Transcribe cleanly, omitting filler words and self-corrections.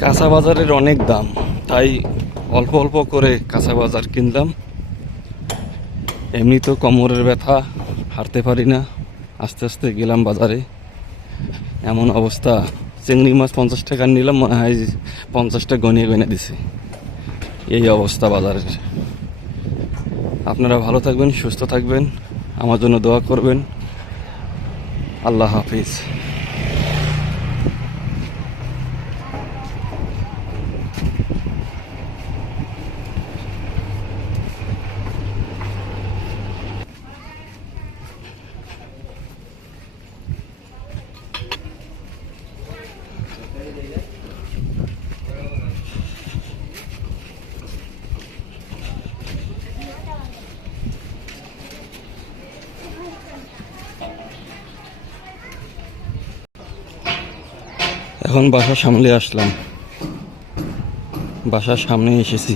কাঁচা বাজারের অনেক দাম, তাই অল্প অল্প করে কাঁচা বাজার কিনলাম। এমনি তো কোমরের ব্যথা, হাঁটতে পারি না। আস্তে আস্তে গেলাম বাজারে, এমন অবস্থা। চিংড়ি মাছ 50 টাকা নিলাম, মনে হয় 50টা গনিয়ে গনিয়ে দিছে। এই অবস্থা বাজারের। আপনারা ভালো থাকবেন, সুস্থ থাকবেন, আমার জন্য দোয়া করবেন। আল্লাহ হাফিজ। এখন বাসার সামনে আসলাম, বাসার সামনে এসেছি।